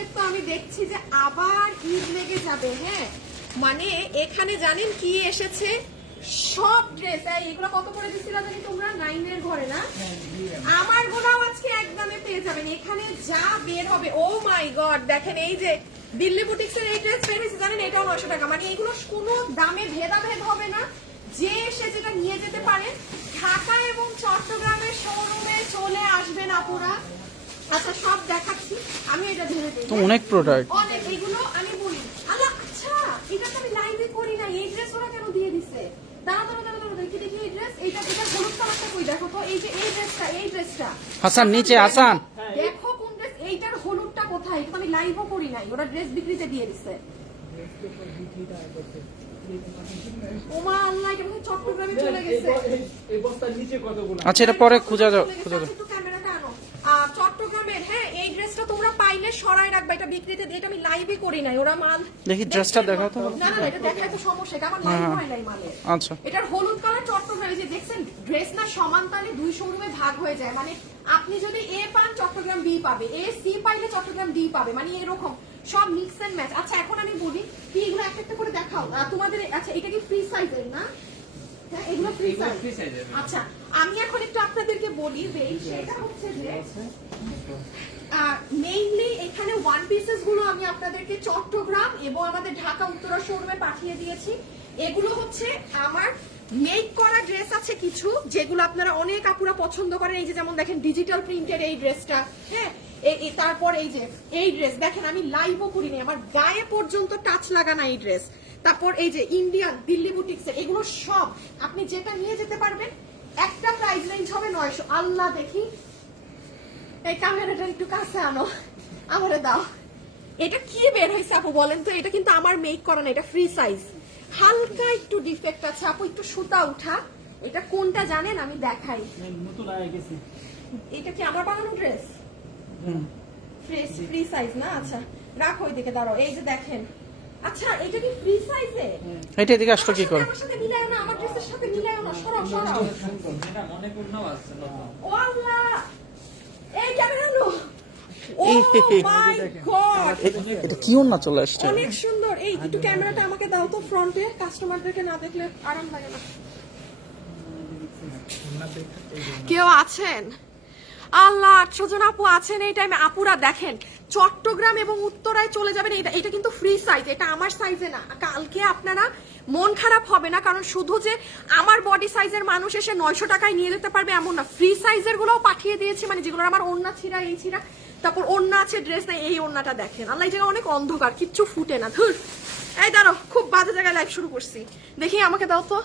আপনাদের তো আমি দেখছি যে আবার ঈদ লেগে যাবে। হ্যাঁ, মানে এখানে জানেন কি এসেছে, সব ড্রেস। এগুলো কত করে দিচ্ছিল জানি তোমরা? 9 এর ঘরে না? আমার গুলাও আজকে একদমে পেয়ে যাবেন। এখানে যা বের হবে, ও মাই গড, দেখেন এই যে দিল্লি বুটিক্সের এই ড্রেস বের হয়েছে জানেন, এটাও 900 টাকা। মানে এগুলো কোনো দামে ভেদাভেদ হবে না, যে এসে যেটা নিয়ে যেতে পারে। ঢাকা এবং চট্টগ্রামের শোরুমে চলে আসবেন আপুরা। আচ্ছা সব দেখাচ্ছি আমি, এটা ধরে দিই। তো অনেক প্রোডাক্ট, অনেক, এগুলো আমি বলি। আল্লাহ, আচ্ছা এটা তো আমি লাইভে করি না, এই ড্রেস ওরা কেন দিয়ে দিছে? দাঁড়া দাঁড়া দাঁড়া দাঁড়া, দেখি দেখি এই ড্রেস, এইটা হলুদ কালারটা কই? দেখো তো, এই যে এই ড্রেসটা হাসান নিচে, হাসান দেখো কোন ড্রেস, এইটার হলুদটা কোথায়? এটা তো আমি লাইভও করি নাই, ওরা ড্রেস বিক্রিতে দিয়ে দিছে। ওমা আল্লাহ, এটা মনে হয় চট্টগ্রামে চলে গেছে। আচ্ছা এটা পরে খুঁজে যাও। একটু ক্যামেরাটা আনো। চট্টগ্রামের, হ্যাঁ এই ড্রেসটা তোমরা পাইলে সরাই রাখবা, এটা বিক্রিতে, এটা আমি লাইভে করি নাই, ওরা মাল। দেখি ড্রেসটা দেখাও তো। না না, এটা দেখায় তো সমস্যা, এটা আমার লাইভ হয় নাই মালের। আচ্ছা এটার হলুদ কালার চট্টগ্রামে, যে দেখছেন ড্রেস না সমান তালে দুই শোরুমে ভাগ হয়ে যায়। মানে আপনি যদি এ পান চট্টগ্রাম বি পাবে, এ সি পাইলে চট্টগ্রাম ডি পাবে, মানে এরকম সব মিক্স এন্ড ম্যাচ। আচ্ছা এখন আমি বলি কি, এগুলো একটা একটা করে দেখাও তোমাদের। আচ্ছা এটা কি ফ্রি সাইজের না? হ্যাঁ এগুলো ফ্রি সাইজ। আচ্ছা আমি এখন একটু আপনাদেরকে বলি যে সেটা হচ্ছে যে মেইনলি এখানে ওয়ান পিসেস গুলো আমি আপনাদেরকে চট্টগ্রাম এবং আমাদের ঢাকা উত্তরা শোরুমে পাঠিয়ে দিয়েছি। এগুলো হচ্ছে আমার মেক করা ড্রেস আছে কিছু, যেগুলো আপনারা অনেক আপুরা পছন্দ করেন। এই যে যেমন দেখেন ডিজিটাল প্রিন্টের এই ড্রেসটা, হ্যাঁ তারপর এই যে এই ড্রেস দেখেন, আমি লাইভও করিনি, আমার গায়ে পর্যন্ত টাচ লাগানো এই ড্রেস। তারপর এই যে ইন্ডিয়ান দিল্লি বুটিক্সের, এগুলো সব আপনি যেটা নিয়ে যেতে পারবেন। একটা প্রাইস রেঞ্জ হবে 900। আল্লাহ দেখি, এই ক্যামেরাটা একটু কাছে আনো, আমারে দাও। এটা কি বের হয়েছে আপু বলেন তো? এটা কিন্তু আমার মেক করা না, এটা ফ্রি সাইজ। হালকা একটু ডিফেক্ট আছে আপু, একটু সুতা উঠা। এটা কোনটা জানেন আমি দেখাই। এটা কি আমার বানানো ড্রেস? ফ্রি সাইজ না? আচ্ছা রাখো ওইদিকে, দাঁড়াও। এই যে দেখেন, আচ্ছা এটা কি ফ্রি সাইজে? এটা এদিকে আসলো কি করে? আমার সাথে মিলায় না, আমার ড্রেসের সাথে মিলায় না, সরাও সরাও। ও আল্লাহ, এই ক্যামেরা নো। ও মাই গড, এটা কি ওন্না চলে আসছে? অনেক সুন্দর। এই একটু ক্যামেরাটা আমাকে দাও তো ফ্রন্টে, কাস্টমারদেরকে না দেখলে আরাম লাগে না। কেউ আছেন? আল্লাহ, 800 জন আপু আছেন এই টাইমে। আপুরা দেখেন, চট্টগ্রাম এবং উত্তরায় চলে যাবেন। এটা কিন্তু ফ্রি সাইজ, এটা আমার সাইজে না। কালকে আপনারা মন খারাপ হবে না, কারণ শুধু যে আমার বডি সাইজের মানুষ এসে 900 টাকায় নিয়ে যেতে পারবে এমন না। ফ্রি সাইজের গুলোও পাঠিয়ে দিয়েছি, মানে যেগুলো আমার ওড়না ছিঁড়া, এই ছিঁড়া, তারপর ওড়না আছে, ড্রেস নেই। এই ওড়নাটা দেখেন, আল্লাহ এই জায়গায় অনেক অন্ধকার, কিচ্ছু ফুটে না। ধুর, এই দাঁড়াও, খুব বাজে জায়গায় লাইভ শুরু করছি। দেখি আমাকে দাও তো,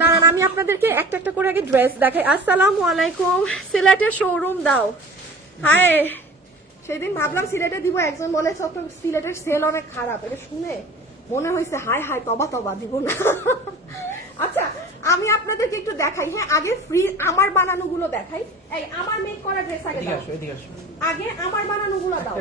দাঁড়ান আমি আপনাদেরকে একটা একটা করে আগে ড্রেস দেখাই। আসসালামু আলাইকুম। সিলেটের শোরুম দাও। হাই, সেদিন ভাবলাম সিলেটে দিব, একজন বলে সিলেটের সেল অনেক খারাপ। এটা শুনে মনে হয়েছে হাই হাই, তবা তবা, দিব না। আচ্ছা আমি আপনাদেরকে একটু দেখাই। হ্যাঁ আগে ফ্রি আমার বানানো গুলো দেখাই। এই আমার মেক করা ড্রেস আগে দাও, আগে আমার বানানো গুলো দাও।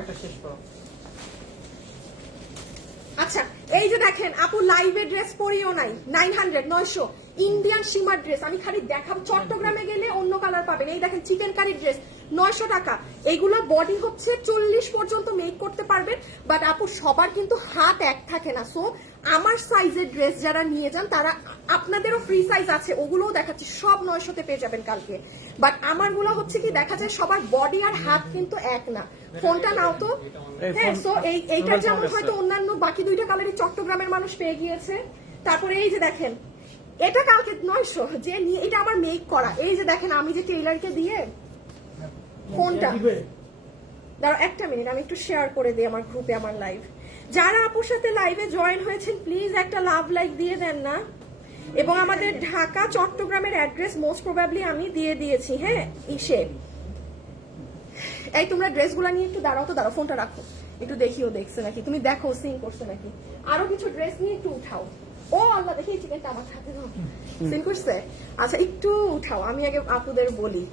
আচ্ছা এই যে দেখেন আপু, লাইভে ড্রেস পরিও নাই, 900 ইন্ডিয়ান সীমার ড্রেস। আমি খালি দেখাবো, চট্টগ্রামে গেলে অন্য কালার পাবেন। এই দেখেন চিকেন কারি ড্রেস 900 টাকা। এইগুলো বডি হচ্ছে 40 পর্যন্ত মেক করতে পারবেন, বাট আপু সবার কিন্তু হাত এক থাকে না। সো আমার সাইজের ড্রেস যারা নিয়ে যান তারা, আপনাদেরও ফ্রি সাইজ আছে, ওগুলোও দেখাচ্ছি, সব 900-তে পেয়ে যাবেন কালকে। বাট আমার গুলো হচ্ছে কি, দেখা যায় সবার বডি আর হাত কিন্তু এক না। ফোনটা নাও তো। হ্যাঁ, সো এইটা যেমন হয়তো অন্যান্য বাকি দুইটা কালারই চট্টগ্রামের মানুষ পেয়ে গিয়েছে। তারপরে এই যে দেখেন, এটা কালকে 900 যে নিয়ে, এটা আমার মেক করা। এই যে দেখেন, আমি যে টেইলারকে দিয়ে ফোনটা, দাঁড়াও একটা মিনিট, আমি একটু শেয়ার করে দিই আমার গ্রুপে, আমার লাইভ। যারা আপুর সাথে লাইভে জয়েন হয়েছেন প্লিজ একটা লাভ লাইক দিয়ে দেন না। এবং আমাদের ঢাকা চট্টগ্রামের অ্যাড্রেস মোস্ট প্রবাবলি আমি দিয়ে দিয়েছি। হ্যাঁ ইসে, এই তোমরা ড্রেসগুলো নিয়ে একটু দাঁড়াও তো, দাঁড়াও ফোনটা রাখো, একটু দেখিও দেখছে নাকি, তুমি দেখো সিং করছে নাকি। আরো কিছু ড্রেস নিয়ে একটু উঠাও। ও আল্লাহ, দেখি এই চিকেনটা আমার হাতে সিং করছে। আচ্ছা একটু উঠাও, আমি আগে আপুদের বলি।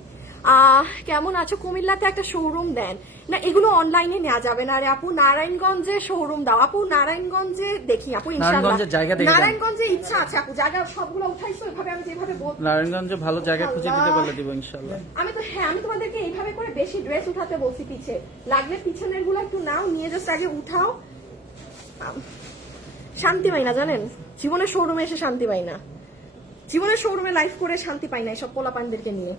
কেমন আছো? কুমিল্লাতে একটা শোরুম দেন। না এগুলো অনলাইনে নেওয়া যাবে না রে আপু, নারায়ণগঞ্জে শোরুম দাও আপু, নারায়ণগঞ্জে দেখি আপু ইনশাআল্লাহ। নারায়ণগঞ্জের জায়গা দেখে দেন। নারায়ণগঞ্জে ইচ্ছা আছে আপু, জায়গা সবগুলো উঠাইছো এভাবে আমি যেভাবে বলছি। নারায়ণগঞ্জে ভালো জায়গা খুঁজে দিতে পারলে দিব ইনশাআল্লাহ। আমি তো হ্যাঁ, আমি তোমাদেরকে এইভাবে করে বেশি ড্রেস উঠাতে বলছি পিছে, লাগলে পিছনের গুলো একটু নাও, নিয়ে জাস্ট আগে উঠাও। শান্তি পাই না জানেন, জীবনের শোরুমে এসে শান্তি পাই না, জীবনের শোরুমে লাইফ করে শান্তি পাই না সব পোলাপানদেরকে নিয়ে।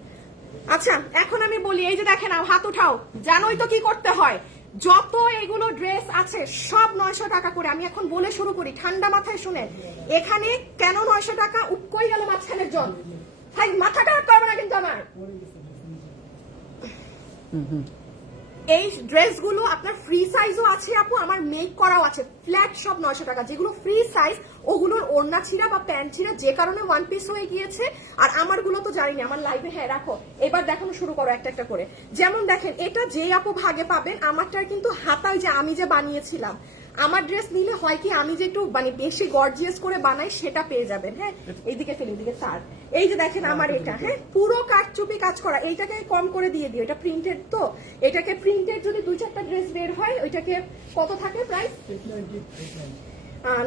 আচ্ছা এখন আমি বলি, এই যে দেখেন হাত উঠাও, জানোই তো কি করতে হয়, যত এগুলো ড্রেস আছে সব 900 টাকা করে। আমি এখন বলে শুরু করি, ঠান্ডা মাথায় শুনেন। এখানে কেন 900 টাকা, কই গেল মাঝখানের জল, ভাই মাথাটা করবে না কিন্তু আমার। এই ড্রেসগুলো আপনার ফ্রি সাইজও আছে আপু, আমার মেক করাও আছে, ফ্ল্যাট সব 900 টাকা। যেগুলো ফ্রি সাইজ ওগুলোর ওড়না ছিঁড়া বা প্যান্ট ছিঁড়া যে কারণে ওয়ান পিস হয়ে গিয়েছে, আর আমারগুলো তো জানি না, আমার লাইভে হ্যাঁ রাখো, এবার দেখানো শুরু করো একটা একটা করে। যেমন দেখেন এটা যে আপু ভাগে পাবেন, আমারটার কিন্তু হাতায় যে আমি যে বানিয়েছিলাম, আমার ড্রেস নিলে হয় কি আমি যে একটু মানে বেশি গর্জিয়াস করে বানাই সেটা পেয়ে যাবেন। হ্যাঁ এইদিকে ফেলি, এদিকে তার, এই যে দেখেন আমার এটা, হ্যাঁ পুরো কাটচুপি কাজ করা, এইটাকে কম করে দিয়ে দিও, এটা প্রিন্টেড তো, এটাকে প্রিন্টেড যদি 2-4টা ড্রেস বের হয় ওইটাকে কত থাকে প্রাইস,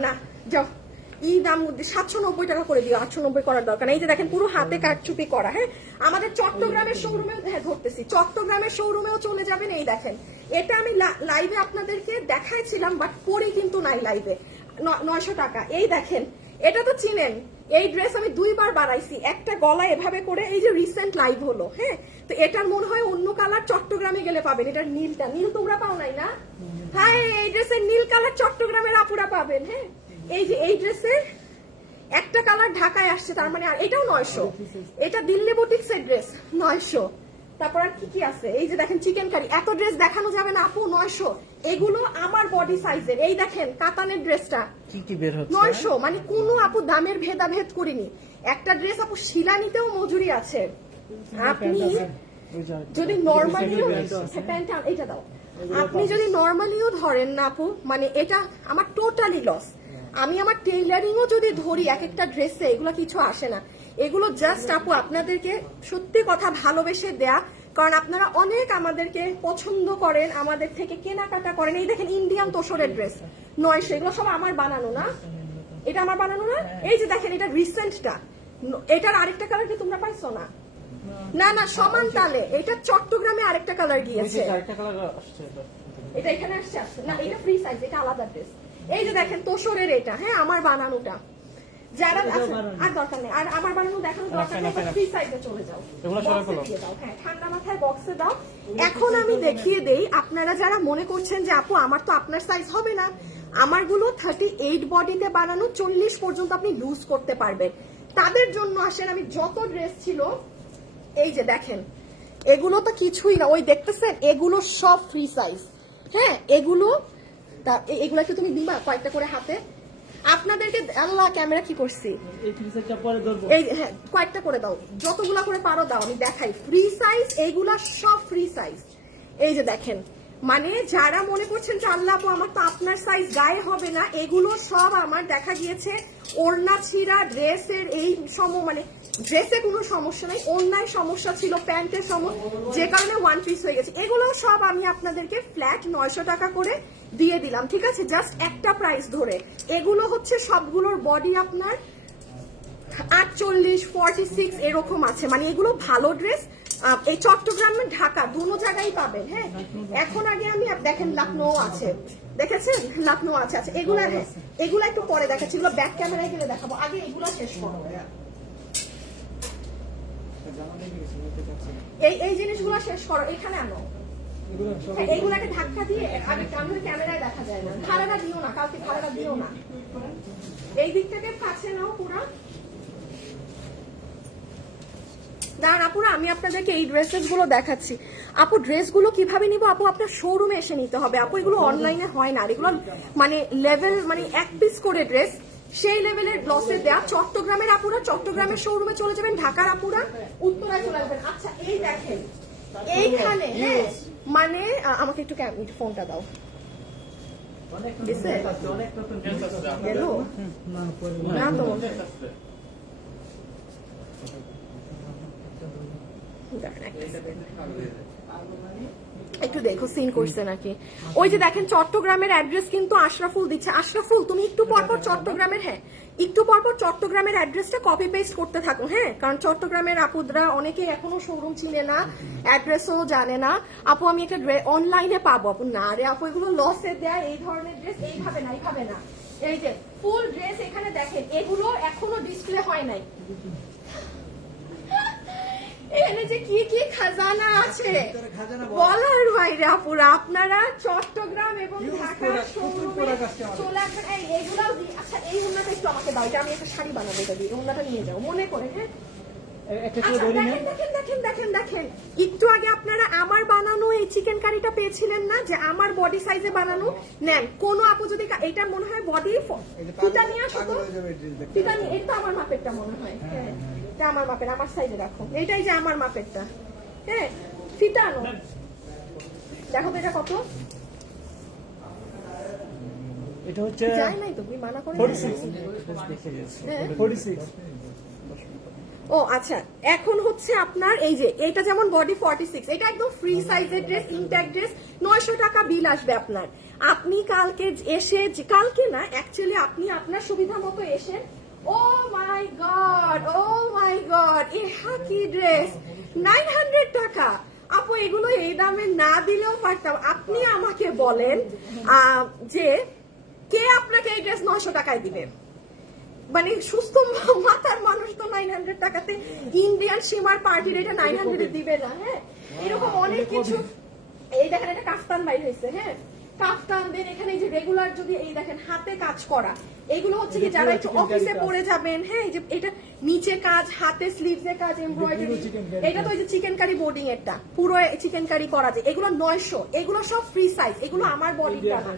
না যাও ই দাম 790 টাকা করে দিও, 890 করার দরকার নেই। এই যে দেখেন পুরো হাতে কাটচুপি করা। হ্যাঁ আমাদের চট্টগ্রামের শোরুমে, হ্যাঁ ধরতেছি, চট্টগ্রামের শোরুমেও চলে যাবেন। এই দেখেন এটা আমি লাইভে আপনাদেরকে দেখাইছিলাম, বাট পরি কিন্তু নাই লাইভে, 900 টাকা। এই দেখেন এটা তো চিনেন, এই ড্রেস আমি 2 বার বানাইছি, একটা গলা এভাবে করে, এই যে রিসেন্ট লাইভ হলো। হ্যাঁ তো এটার মনে হয় অন্য কালার চট্টগ্রামে গেলে পাবেন, এটার নীলটা, নীল তোমরা পাও নাই না? হ্যাঁ এই ড্রেসের নীল কালার চট্টগ্রামের আপুরা পাবেন। হ্যাঁ এই যে এই ড্রেসের একটা কালার ঢাকায় আসছে, তার মানে আর এটাও 900, এটা দিল্লি বুটিক্সের ড্রেস 900। তারপর আর কি কি আছে, এই যে দেখেন চিকেন কারি, এত ড্রেস দেখানো যাবে না আপু, 900। এগুলো আমার বডি সাইজের। এই দেখেন কাতানের ড্রেসটা কি কি বের হচ্ছে 900, মানে কোনো আপু দামের ভেদাভেদ করিনি। একটা ড্রেস আপু শিলানিতেও মজুরি আছে, আপনি যদি নরমালিও প্যান্ট এটা দাও, আপনি যদি নরমালিও ধরেন না আপু, মানে এটা আমার টোটালি লস। আমি আমার টেইলারিংও যদি ধরি এক একটা ড্রেসে, এগুলো কিছু আসে না, এগুলো জাস্ট আপু আপনাদেরকে সত্যি কথা ভালোবেসে দেয়া, কারণ আপনারা অনেক আমাদেরকে পছন্দ করেন, আমাদের থেকে কেনাকাটা করেন। এই দেখেন ইন্ডিয়ান তোষরের ড্রেস 900, এগুলো সব আমার বানানো না, এটা আমার বানানো না। এই যে দেখেন এটা রিসেন্টটা, এটার আরেকটা কালার কি তোমরা পাইছো না? না না সমান তালে, এটা চট্টগ্রামে আরেকটা কালার গিয়েছে, এটা এখানে আসছে না, এটা ফ্রি সাইজ, এটা আলাদা ড্রেস। এই যে দেখেন তোষরের এটা, হ্যাঁ আমার বানানোটা, যারা আর দরকার নেই, আর আমার বানানো দেখানোর দরকার নেই, ফ্রি সাইজে চলে যাও, দিয়ে দাও, হ্যাঁ ঠান্ডা মাথায় বক্সে দাও। এখন আমি দেখিয়ে দেই, আপনারা যারা মনে করছেন যে আপু আমার তো আপনার সাইজ হবে না, আমারগুলো 38 বডিতে বানানো, 40 পর্যন্ত আপনি লুজ করতে পারবেন, তাদের জন্য আসেন। আমি যত ড্রেস ছিল এই যে দেখেন, এগুলো তো কিছুই না, ওই দেখতেছেন এগুলো সব ফ্রি সাইজ। হ্যাঁ এগুলো এগুলো একটু তুমি দিবা কয়েকটা করে হাতে, আপনাদেরকে আল্লাহ ক্যামেরা কি করছি, এই হ্যাঁ কয়েকটা করে দাও, যতগুলা করে পারো দাও, আমি দেখাই ফ্রি সাইজ, এইগুলা সব ফ্রি সাইজ। এই যে দেখেন, মানে যারা মনে করছেন যে আল্লাহ আপু আমার তো আপনার সাইজ গায়ে হবে না, এগুলো সব আমার দেখা গিয়েছে ওড়না ছিঁড়া ড্রেসের এই মানে ড্রেসে কোনো সমস্যা নাই, ওড়নায় সমস্যা ছিল, প্যান্টের সমস্যা, যে কারণে ওয়ান পিস হয়ে গেছে। এগুলো সব আমি আপনাদেরকে ফ্ল্যাট 900 টাকা করে দিয়ে দিলাম, ঠিক আছে, জাস্ট একটা প্রাইস ধরে। এগুলো হচ্ছে সবগুলোর বডি আপনার 48, 46 এরকম আছে, মানে এগুলো ভালো ড্রেস। এই চট্টগ্রামে ঢাকা দুনো জায়গায় পাবেন। হ্যাঁ এখন আগে আমি দেখেন লখনৌ আছে, দেখেছেন লখনৌ আছে। আচ্ছা এগুলা, হ্যাঁ এগুলা একটু পরে দেখাচ্ছি, এগুলো ব্যাক ক্যামেরায় গেলে দেখাবো, আগে এগুলা শেষ করবো। এই জিনিসগুলো শেষ করো, এখানে আনো, এইগুলাকে ধাক্কা দিয়ে আগে ক্যামেরায় দেখা যায় না, ধারাটা দিও না, কালকে ধারাটা দিও না, এই দিক থেকে কাছে নাও পুরা। দাঁড়ান আপুরা, আমি আপনাদেরকে এই ড্রেসেস গুলো দেখাচ্ছি। আপু ড্রেসগুলো কিভাবে নিব আপু, আপনার শোরুমে এসে নিতে হবে আপু, এগুলো অনলাইনে হয় না, এগুলো মানে লেভেল, মানে এক পিস করে ড্রেস, সেই লেভেলের লসে দেয়া। চট্টগ্রামের আপুরা চট্টগ্রামের শোরুমে চলে যাবেন, ঢাকার আপুরা উত্তরায় চলে যাবেন। আচ্ছা এই দেখেন এইখানে, হ্যাঁ মানে আমাকে একটু ফোনটা দাও, গেল না তো, একটু দেখো সিন করছে নাকি। ওই যে দেখেন চট্টগ্রামের অ্যাড্রেস কিন্তু আশরাফুল দিচ্ছে। আশরাফুল তুমি একটু পরপর চট্টগ্রামের, হ্যাঁ একটু পরপর চট্টগ্রামের অ্যাড্রেসটা কপি পেস্ট করতে থাকো, হ্যাঁ কারণ চট্টগ্রামের আপুদরা অনেকে এখনো শোরুম চিনে না, অ্যাড্রেসও জানে না। আপু আমি একটা অনলাইনে পাবো? আপু না রে আপু, এগুলো লসে দেয়, এই ধরনের ড্রেস এইভাবে না, এইভাবে না। এই যে ফুল ড্রেস এখানে দেখেন, এগুলো এখনো ডিসপ্লে হয় নাই। এখানে যে কি কি খাজানা আছে বলার বাইরে আপুরা। আপনারা চট্টগ্রাম এবং ঢাকার শোরুমে চলে আসবেন। এই এগুলাও আচ্ছা, এই উন্নাটা একটু আমাকে দাও, এটা আমি একটা শাড়ি বানাবো, এটা দিয়ে উন্নাটা নিয়ে যাও মনে করে, হ্যাঁ। আচ্ছা, দেখেন দেখেন দেখেন দেখেন দেখেন, একটু আগে আপনারা আমার বানানো এই চিকেন কারিটা পেয়েছিলেন না, যে আমার বডি সাইজে বানানো। নেন কোন আপু যদি এটা মনে হয় বডি ফিতা নিয়ে আসো তো, ফিতা নিয়ে, এটা আমার মাপেরটা মনে হয়, হ্যাঁ এটা আমার মাপের, আমার সাইজে রাখো, এটাই যে আমার মাপেরটা, হ্যাঁ ফিতা আনো। দেখো তো এটা কত, এটা হচ্ছে যায় নাই তো, তুমি মানা করে 46 ও আচ্ছা। এখন হচ্ছে আপনার এই যে এটা যেমন বডি 46, এটা একদম ফ্রি সাইজের ড্রেস, ইনট্যাক্ট ড্রেস, 900 টাকা বিল আসবে আপনার। আপনি কালকে এসে, কালকে না অ্যাকচুয়ালি আপনি আপনার সুবিধা মতো এসে, ও মাই গড, ও মাই গড, এহা কি ড্রেস, 900 টাকা। আপু এগুলো এই দামে না দিলেও পারতাম। আপনি আমাকে বলেন যে কে আপনাকে এই ড্রেস 900 টাকায় দিবে? মানে সুস্থ মাথার মানুষ তো 900 টাকাতে ইন্ডিয়ান সীমার পার্টির এটা 900 দিবে না, হ্যাঁ এরকম অনেক কিছু। এই দেখেন এটা কাফতান বাইর হয়েছে, হ্যাঁ কাফতান দেন। এখানে এই যে রেগুলার যদি এই দেখেন হাতে কাজ করা, এগুলো হচ্ছে কি যারা একটু অফিসে পড়ে যাবেন, হ্যাঁ এই যে এটা নিচে কাজ, হাতে স্লিভসে কাজ, এমব্রয়ডারি। এটা তো ওই যে চিকেন কারি বোর্ডিং এরটা পুরো চিকেন কারি করা যায়, এগুলো 900, এগুলো সব ফ্রি সাইজ, এগুলো আমার বডিটা না।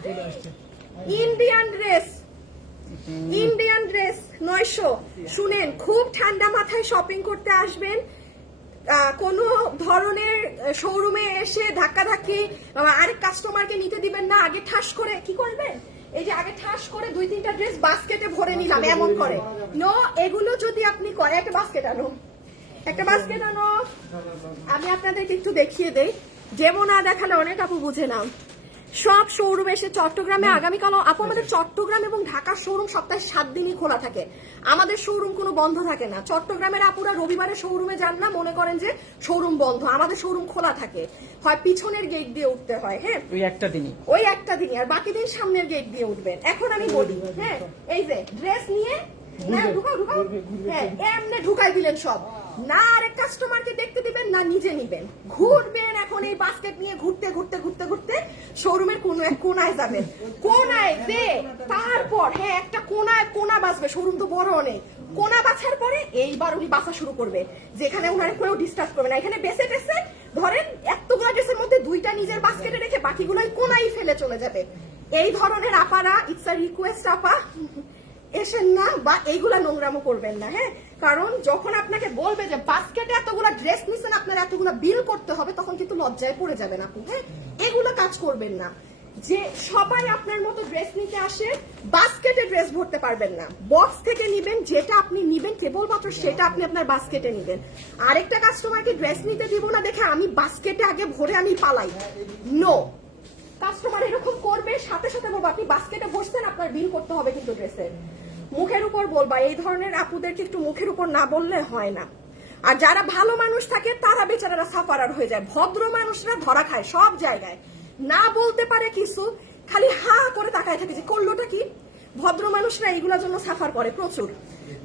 Indian dress, Indian dress 900। শুনেন, খুব ঠান্ডা মাথায় শপিং করতে আসবেন, কোন ধরনের শোরুমে এসে ধাক্কাধাক্কি আরেক কাস্টমারকে নিতে দিবেন না। আগে ঠাস করে কি করবেন, এই যে আগে ঠাস করে 2-3টা ড্রেস বাস্কেটে ভরে নিলাম এমন করে। নো, এগুলো যদি আপনি করে, একটা বাস্কেট আনো, একটা বাস্কেট আনো। আমি আপনাদেরকে একটু দেখিয়ে দেই, যেমন না দেখালে অনেক আপু বুঝে নাও। সব শোরুম এসে চট্টগ্রামে আগামীকাল আপু আমাদের চট্টগ্রাম এবং ঢাকার শোরুম সপ্তাহে 7 দিনই খোলা থাকে, আমাদের শোরুম কোনো বন্ধ থাকে না। চট্টগ্রামের আপুরা রবিবারে শোরুমে যান না, মনে করেন যে শোরুম বন্ধ, আমাদের শোরুম খোলা থাকে, হয় পিছনের গেট দিয়ে উঠতে হয়, হ্যাঁ ওই একটা দিনই, ওই একটা দিনই, আর বাকি দিন সামনের গেট দিয়ে উঠবেন। এখন আমি বলি, হ্যাঁ এই যে ড্রেস নিয়ে ঢুকাও ঢুকাও, হ্যাঁ এমনি ঢুকাই দিলেন সব, না আরেক কাস্টমারকে দেখতে দিবেন না নিজে নিবেন, ঘুরবেন। এখন এই বাস্কেট নিয়ে ঘুরতে ঘুরতে ঘুরতে ঘুরতে শোরুমের কোনো এক কোনায় যাবেন, কোনায় দে, তারপর হ্যাঁ একটা কোনায় কোনা বাঁচবে, শোরুম তো বড় অনেক, কোনা বাছার পরে এইবার উনি বাসা শুরু করবে, যেখানে উনার কেউ ডিস্টার্ব করবে না। এখানে বেছে বেছে ধরেন এতগুলো ড্রেসের মধ্যে 2টা নিজের বাস্কেটে রেখে বাকিগুলোই কোনায় ফেলে চলে যাবে। এই ধরনের আপারা, ইটস আ রিকোয়েস্ট আপা, এসেন না বা এইগুলা নোংরামো করবেন না, হ্যাঁ কারণ যখন আপনাকে বলবে যে বাস্কেটে এতগুলা ড্রেস নিছেন, আপনার এতগুলা বিল করতে হবে, তখন কিন্তু লজ্জায় পড়ে যাবেন আপু, হ্যাঁ এগুলো কাজ করবেন না। যে সবাই আপনার মতো ড্রেস নিতে আসে, বাস্কেটে ড্রেস ভরতে পারবেন না, বক্স থেকে নিবেন, যেটা আপনি নিবেন কেবলমাত্র সেটা আপনি আপনার বাস্কেটে নিবেন। আরেকটা কাস্টমারকে ড্রেস নিতে দিব না দেখে আমি বাস্কেটে আগে ভরে আমি পালাই, নো। কাস্টমার এরকম করবে, সাথে সাথে বলবো আপনি বাস্কেটে বসতেন, আপনার বিল করতে হবে কিন্তু ড্রেসের। মুখের উপর বলবা, এই ধরনের আপুদেরকে একটু মুখের উপর না বললে হয় না। আর যারা ভালো মানুষ থাকে তারা বেচারারা সাফারার হয়ে যায়, ভদ্র মানুষরা ধরা খায় সব জায়গায়, না বলতে পারে কিছু, খালি হা করে তাকায় থাকে যে করলোটা কি। ভদ্র মানুষরা এইগুলোর জন্য সাফার করে প্রচুর,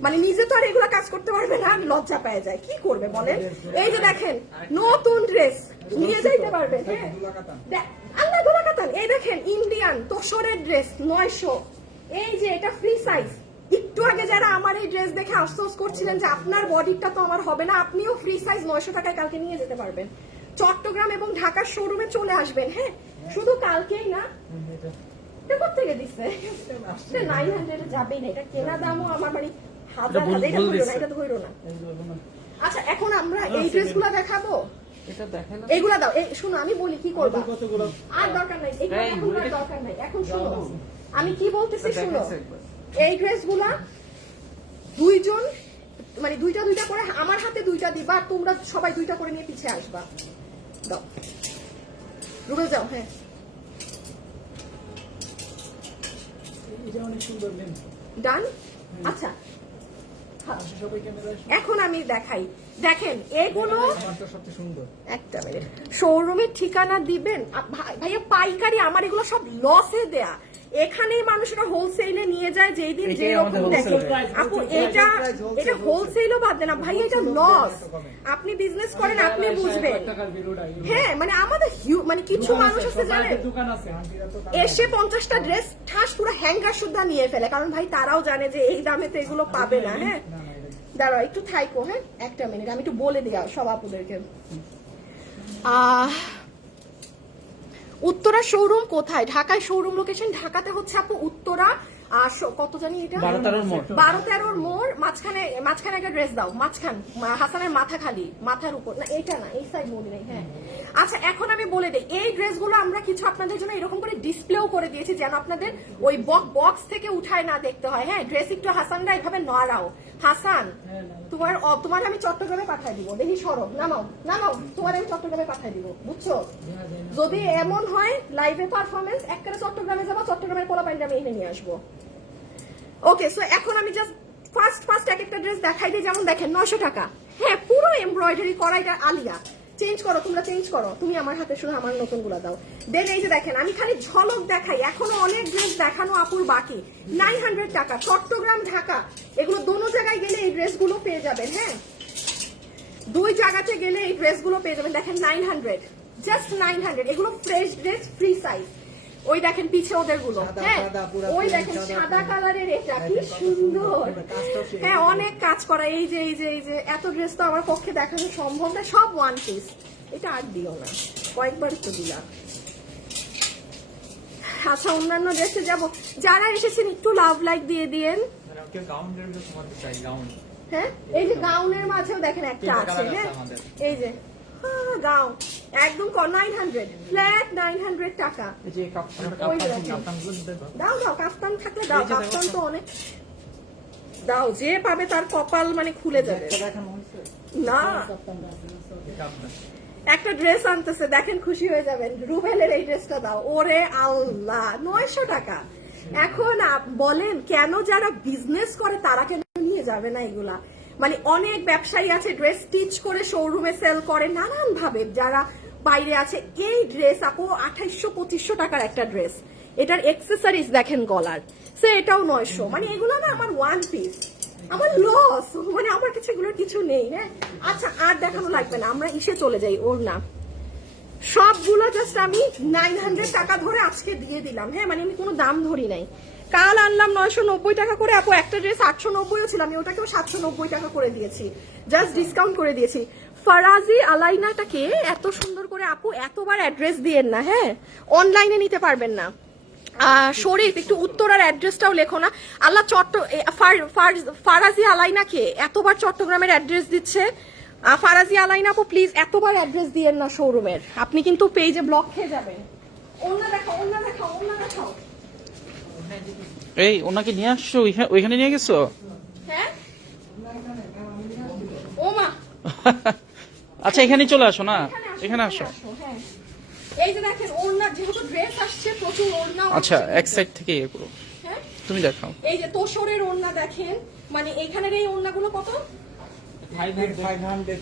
মানে নিজে তো আর এগুলা কাজ করতে পারবে না, লজ্জা পেয়ে যায়, কি করবে বলেন। এই যে দেখেন নতুন ড্রেস নিয়ে যাইতে পারবেন, হ্যাঁ আল্লাহ দোলা কাতান। এই দেখেন ইন্ডিয়ান তোষরের ড্রেস 900, এই যে এটা ফ্রি সাইজ। একটু আগে যারা আমার এই ড্রেস দেখে আফসোস করছিলেন যে আপনার বডিটা তো আমার হবে না, আপনিও ফ্রি সাইজ 900 টাকায় কালকে নিয়ে যেতে পারবেন। চট্টগ্রাম এবং ঢাকার শোরুমে চলে আসবেন, হ্যাঁ শুধু কালকেই না। এটা কোথেকে দিচ্ছে 900 যাবেই না, এটা কেনা দামও আমার মানে হাজার হাজার, এটা ধরো না, এটা ধরো না। আচ্ছা এখন আমরা এই ড্রেসগুলো দেখাবো, এগুলা দাও। এই শুনো আমি বলি কি করবা, আর দরকার নাই এগুলো, এখন আর দরকার নাই। এখন শুনো আমি কি বলতেছি, শুনো এই ড্রেসগুলা 2 জন মানে 2টা 2টা করে আমার হাতে 2টা দিবা, আর তোমরা সবাই 2টা করে নিয়ে পিছিয়ে আসবা। দাও রুবে যাও। হ্যাঁ এটা অনেক সুন্দর নেন। ডান। আচ্ছা সবাই ক্যামেরায় এখন আমি দেখাই, দেখেন এগুলো আমারটা সবচেয়ে সুন্দর। একটা মিনিট, শোরুমের ঠিকানা দিবেন ভাইয়া? পাইকারি আমার এগুলো সব লসে দেয়া, এখানেই মানুষরা হোলসেলে নিয়ে যায় যেই দিন এটাই যেরকম আমাদের দেখে। wholesale price, আপু wholesale এটা price, wholesale এটা হোলসেলও বাদ দেন না ভাই, এটা লস। আপনি বিজনেস করেন আপনি বুঝবেন। টাকার বিলটা হ্যাঁ মানে আমাদের মানে কিছু মানুষ আছে জানেন, দোকান আছে আন্টিরা তো এসে 50টা ড্রেস ঠাস পুরো হ্যাঙ্গার সুদ্ধা নিয়ে ফেলে, কারণ ভাই তারাও জানে যে এই দামে তো এগুলো পাবে না। হ্যাঁ না না এটা দাঁড়াও একটু থাইকো। হ্যাঁ একটা মিনিট আমি একটু বলে দিই সব আপুদেরকে। উত্তরা শোরুম কোথায়? ঢাকায় শোরুম লোকেশন ঢাকাতে হচ্ছে আপু উত্তরা কত জানি এটা 12-13 মোড়। 12-13 মোড়, মাঝখানে একটা ড্রেস দাও, মাঝখান হাসানের মাথা খালি, মাথার উপর না, এটা না, এই সাইড মোড় নেই। হ্যাঁ আচ্ছা এখন আমি বলে দিই, এই ড্রেসগুলো আমরা কিছু আপনাদের জন্য এরকম করে ডিসপ্লেও করে দিয়েছি যেন আপনাদের ওই বক্স থেকে উঠায় না দেখতে হয়। হ্যাঁ ড্রেস একটু হাসানরা এইভাবে নড়াও। হাসান তোমার আমি চট্টগ্রামে পাঠিয়ে দিব, দেখি সরব নামাও নামাও, তোমার আমি চট্টগ্রামে পাঠিয়ে দিব, বুঝছো? যদি এমন হয় লাইভে পারফরমেন্স একবারে চট্টগ্রামে যাবো, চট্টগ্রামের পোলা পাইন্ডে আমি এনে নিয়ে আসবো। ওকে সো এখন আমি জাস্ট ফার্স্ট এক একটা ড্রেস দেখাই দিই। যেমন দেখেন 900 টাকা, হ্যাঁ পুরো এমব্রয়ডারি করা, এটা আলিয়া। চেঞ্জ করো, তোমরা চেঞ্জ করো, তুমি আমার হাতে শুধু আমার নতুন গুলা দাও। দেন এই যে দেখেন আমি খালি ঝলক দেখাই, এখনো অনেক ড্রেস দেখানো আপুর বাকি। 900 টাকা, চট্টগ্রাম ঢাকা এগুলো দোনো জায়গায় গেলে এই ড্রেসগুলো পেয়ে যাবেন। হ্যাঁ দুই জায়গাতে গেলে এই ড্রেসগুলো পেয়ে যাবেন। দেখেন 900, জাস্ট 900, এগুলো ফ্রেশ ড্রেস, ফ্রি সাইজ। ওই দেখেন পিছে ওদের গুলো। হ্যাঁ ওই দেখেন সাদা কালারের, এটা কি সুন্দর। হ্যাঁ অনেক কাজ করা, এই যে এত ড্রেস তো আমার পক্ষে দেখানো সম্ভব না, সব ওয়ান পিস। এটা আর দিও না, কয়েকবার তো দিলাম। আচ্ছা অন্যান্য ড্রেসে যাব, যারা এসেছেন একটু লাভ লাইক দিয়ে দিয়েন। হ্যাঁ এই যে গাউনের মাঝেও দেখেন একটা আছে। হ্যাঁ এই যে গাউন একদম 900, ফ্ল্যাট 900 টাকা। এই যে দাও কাফতান থাকলে দাও, কাফতান তো অনেক দাও, যে পাবে তার কপাল মানে খুলে যাবে। না একটা ড্রেস আনতেছে দেখেন, খুশি হয়ে যাবেন। রুবেলের এই ড্রেসটা দাও, ওরে আল্লাহ 900 টাকা। এখন বলেন কেন যারা বিজনেস করে তারা কেন নিয়ে যাবে না এগুলা? মানে অনেক ব্যবসায়ী আছে ড্রেস স্টিচ করে শোরুমে সেল করে নানান ভাবে, যারা বাইরে আছে। এই ড্রেস আপু 2800-2500 টাকার একটা ড্রেস, এটার এক্সেসরিজ দেখেন গলার, সে এটাও 900। মানে এগুলো না আমার ওয়ান পিস, আমার লস, মানে আমার কিছু এগুলোর কিছু নেই। হ্যাঁ আচ্ছা আর দেখানো লাগবে না, আমরা ইসে চলে যাই। ওর না সবগুলো জাস্ট আমি 900 টাকা ধরে আজকে দিয়ে দিলাম। হ্যাঁ মানে আমি কোনো দাম ধরি নাই। কাল আনলাম 990 টাকা করে, আপু একটা ড্রেস 890 ছিল, আমি ওটাকেও 790 টাকা করে দিয়েছি, জাস্ট ডিসকাউন্ট করে দিয়েছি। ফারাজি আলাইনাটাকে এত সুন্দর করে আপু এতবার অ্যাড্রেস দিয়েন না। হ্যাঁ অনলাইনে নিতে পারবেন না। শরীফ একটু উত্তরার অ্যাড্রেসটাও লেখো না। আল্লাহ ফারাজি আলাইনাকে এতবার চট্টগ্রামের অ্যাড্রেস দিচ্ছে। ফারাজি আলাইনা আপু প্লিজ এতবার অ্যাড্রেস দিয়েন না শোরুমের, আপনি কিন্তু পেজে ব্লক খেয়ে যাবেন। ওনা দেখাও, ওনা দেখাও, ওনা দেখাও। এই ওনাকে নিয়ে আসছো, ওইখানে নিয়ে গেছো? হ্যাঁ ও মা আচ্ছা এখানে চলে আসো না, এখানে আসো। হ্যাঁ এই যে দেখেন ওড়না, যেহেতু ড্রেস আসছে প্রচুর ওড়না। আচ্ছা এক সাইড থেকে ইয়ে করো, হ্যাঁ তুমি দেখাও। এই যে তোষরের ওড়না দেখেন, মানে এখানের এই ওড়নাগুলো কত? 500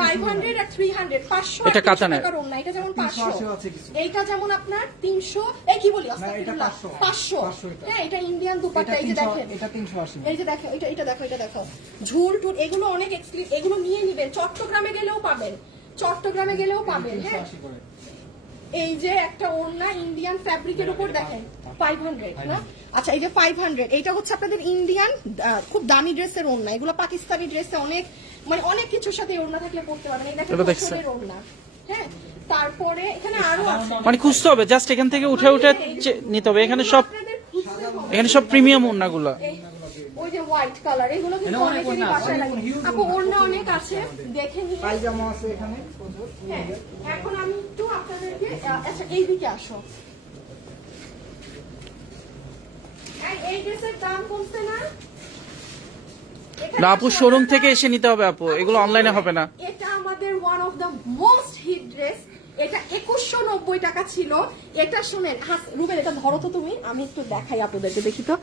500 আর 300, 500 এটা কাতানের। টাকার ওড়না। এটা যেমন 500, 300 আছে কিছু। এইটা যেমন আপনার 300, এই কি বলি এটা 500। 500 এটা। হ্যাঁ এটা ইন্ডিয়ান দুপাট্টা। এই যে দেখেন এটা 380। এই যে দেখো, এটা দেখো, এটা দেখো, ঝুল টুল এগুলো অনেক এক্সক্লুসিভ, এগুলো নিয়ে নিবেন। চট্টগ্রামে গেলেও পাবেন, চট্টগ্রামে গেলেও পাবেন। হ্যাঁ 380 করে। এই যে একটা ওড়না ইন্ডিয়ান ফ্যাব্রিকের উপর দেখেন 500 না? আচ্ছা এই যে 500, এইটা হচ্ছে আপনাদের ইন্ডিয়ান খুব দামি ড্রেসের ওড়না। এগুলো পাকিস্তানি ড্রেসে অনেক মানে অনেক কিছুর সাথে ওড়না থাকলে পড়তে পারবেন। এই দেখেন তোষরের ওড়না। হ্যাঁ তারপরে এখানে আরো আছে, মানে খুঁজতে হবে, জাস্ট এখান থেকে উঠে নিতে হবে। এখানে সব আপনাদের খুঁজতে হবে। এখানে সব প্রিমিয়াম ওড়নাগুলো। ওই যে হোয়াইট কালার, এগুলো কিন্তু অনেকেরই বাসায় লাগে। আপু ওড়না অনেক আছে, দেখে নিয়ে। পায়জামা আছে এখানে প্রচুর। হ্যাঁ এখন আমি একটু আপনাদেরকে আচ্ছা এই দিকে আসো। এই ড্রেসের দাম কমছে না? না আপু শোরুম থেকে এসে নিতে হবে আপু, এগুলো অনলাইনে হবে না। এটা আমাদের one of the most hit dress. এটা 2190 টাকা ছিল। এটা শুনেন, রুবেল এটা ধরো তো তুমি, আমি একটু দেখাই আপনাদেরকে, দেখি তো।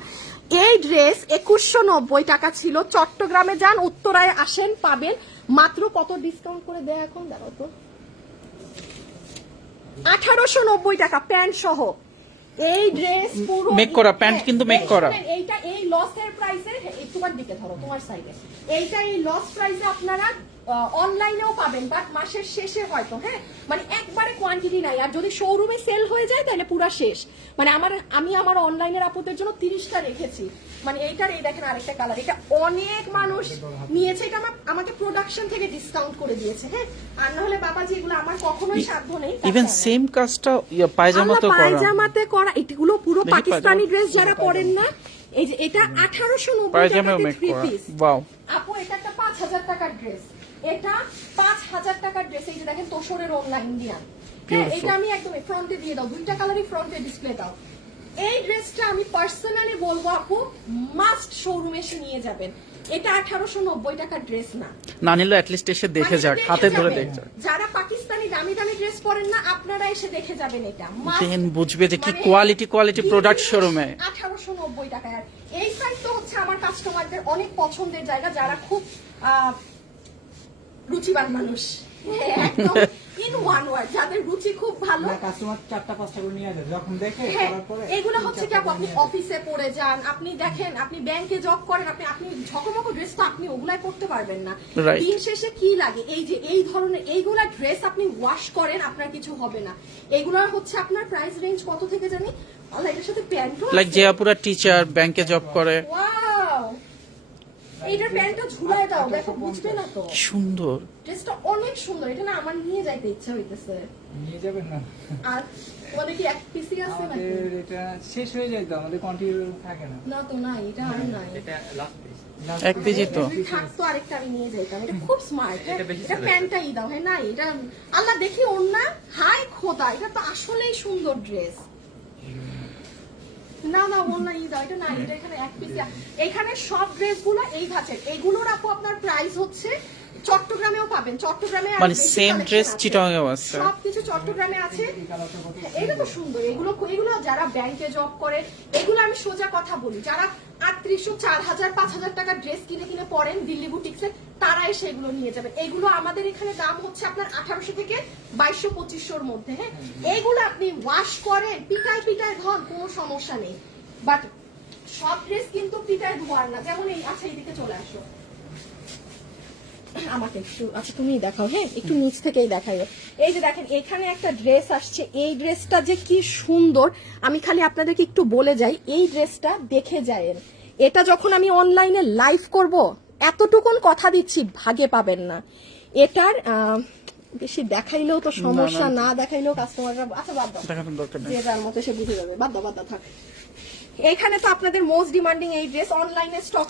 এই ড্রেস 2190 টাকা ছিল। চট্টগ্রামে যান, উত্তরায় আসেন, পাবেন মাত্র কত ডিসকাউন্ট করে দেয় এখন, দেখো তো, 1890 টাকা প্যান্ট সহ। এই ড্রেস পুরো Make করা, প্যান্ট কিন্তু make করা। এইটা এই লসের প্রাইসে, তোমার দিকে ধরো, তোমার সাইডে, এইটা এই লস প্রাইসে আপনারা অনলাইনেও পাবেন, বাট মাসের শেষে হয়তো, হ্যাঁ, মানে একবারে কোয়ান্টিটি নাই। আর যদি শোরুমে সেল হয়ে যায় তাহলে পুরা শেষ। মানে আমি আমার অনলাইনের আপুদের জন্য 30টা রেখেছি। মানে এইটার, এই দেখেন আরেকটা কালার, এটা অনেক মানুষ নিয়েছে, এটা আমাকে প্রোডাকশন থেকে ডিসকাউন্ট করে দিয়েছে, হ্যাঁ। আর না হলে বাবাজি এগুলো আমার কখনোই সাধ্য নেই। ইভেন সেম কাজটা পায়জামাতেও করা। পায়জামাতে করা, এগুলো পুরো দেখি পাকিস্তানি পায়জামা। ড্রেস যারা পরেন না, এই যে এটা 1890 পায়জামাও টাকাতে মেক 3 করা। পিস। ওয়াও। আপু এটা একটা 5000 টাকার ড্রেস, এটা 5000 টাকার ড্রেস। এই যে দেখেন তোশরের ওড়না ইন্ডিয়ান, হ্যাঁ, Beautiful. এটা আমি একদম ফ্রন্টে দিয়ে দাও, দুইটা কালারই ফ্রন্টে ডিসপ্লে দাও। এই ড্রেসটা আমি পার্সোনালি বলবো আপু মাস্ট শোরুমে এসে নিয়ে যাবেন। এটা 1890 টাকার ড্রেস না, না নিলে অ্যাটলিস্ট এসে দেখে মানে যাক, দেখে হাতে ধরে যাবেন। দেখে যাক। যারা পাকিস্তানি দামি দামি ড্রেস পরেন না, আপনারা এসে দেখে যাবেন। এটা must। দেন বুঝবে যে কি মানে কোয়ালিটি প্রোডাক্ট শোরুমে। 1890 টাকা। আর এই সাইড তো হচ্ছে আমার কাস্টমারদের অনেক পছন্দের জায়গা, যারা খুব রুচিবান মানুষ, একদম ইন ওয়ান ওয়ার্ড, যাদের রুচি খুব ভালো। কাস্টমার 4টা-5টা করে নিয়ে যাবে, যখন দেখে হ্যাঁ, করার পরে এগুলো হচ্ছে কি আপনি অফিসে পরে যান, আপনি দেখেন, আপনি ব্যাংকে জব করেন, আপনি ঝকমকো ড্রেস তো আপনি ওগুলাই পড়তে পারবেন না। Right. দিন শেষে কি লাগে, এই যে এই ধরনের এইগুলা ড্রেস আপনি ওয়াশ করেন, আপনার কিছু হবে না। এগুলার হচ্ছে আপনার প্রাইস রেঞ্জ কত থেকে জানি, আল্লাহ, এটার সাথে প্যান্টও লাইক যে আপুরা টিচার, ব্যাংকে জব করে। ওয়াও, এইটার প্যান্টটা ঝুলায় দাও, দেখো বুঝবে না তো। কি সুন্দর। ড্রেসটা অনেক সুন্দর, এটা না আমার নিয়ে যাইতে ইচ্ছা হইতেছে। নিয়ে যাবেন না। আর তোমাদের কি এক পিসি আছে নাকি? আমাদের এটা শেষ হয়ে যায় তো, আমাদের কন্টিনিউ থাকে না। না তো নাই, এটা আর নাই। এটা লাস্ট পিস। এক পিসই তো। যদি থাকতো আরেকটা আমি নিয়ে যাইতাম। এটা খুব স্মার্ট, এটা প্যান্টটাই দাও, হ্যাঁ, নাই এটা, আল্লাহ দেখি ওর না, হাই খোদা, এটা তো আসলেই সুন্দর ড্রেস। না না, ওর না, দাও, এটা নাই, এটা এখানে এক পিস। এখানে সব ড্রেসগুলো এই ধাঁচের, এগুলোর আপু আপনার প্রাইস হচ্ছে, চট্টগ্রামেও পাবেন, চট্টগ্রামে আর মানে বেশি সেম collection ড্রেস আছে। চিটাগাংয়েও আছে। সবকিছু চট্টগ্রামে আছে। এটা তো সুন্দর, এগুলো যারা ব্যাংকে জব করে, এগুলো আমি সোজা কথা বলি, যারা 3800, 4000, 5000 টাকার ড্রেস কিনে পরেন দিল্লি বুটিক্সে, তারা এসে এগুলো নিয়ে যাবেন। এগুলো আমাদের এখানে দাম হচ্ছে আপনার 1800 থেকে 2200-2500 মধ্যে, হ্যাঁ। এইগুলো আপনি ওয়াশ করেন, পিটায় ধন, কোনো সমস্যা নেই। বাট সব ড্রেস কিন্তু পিটায় ধোয়ার না, যেমন এই, আচ্ছা এইদিকে চলে আসো, আমাকে একটু, আচ্ছা তুমি দেখাও, হ্যাঁ, একটু নিচ থেকেই দেখাই। এই যে দেখেন এখানে একটা ড্রেস আসছে, এই ড্রেসটা যে কি সুন্দর, আমি খালি আপনাদেরকে একটু বলে যাই, এই ড্রেসটা দেখে যায়েন। এটা যখন আমি অনলাইনে লাইভ করব, এতটুকুন কথা দিচ্ছি, ভাগে পাবেন না। এটার বেশি দেখাইলেও তো সমস্যা, না দেখাইলেও কাস্টমাররা, আচ্ছা বাদ দাও, দেখানোর দরকার নেই। যে যার মতো সে বুঝে যাবে, বাদ দাও থাক। এখানে তো আপনাদের মোস্ট ডিমান্ডিং এই ড্রেস, অনলাইনে স্টক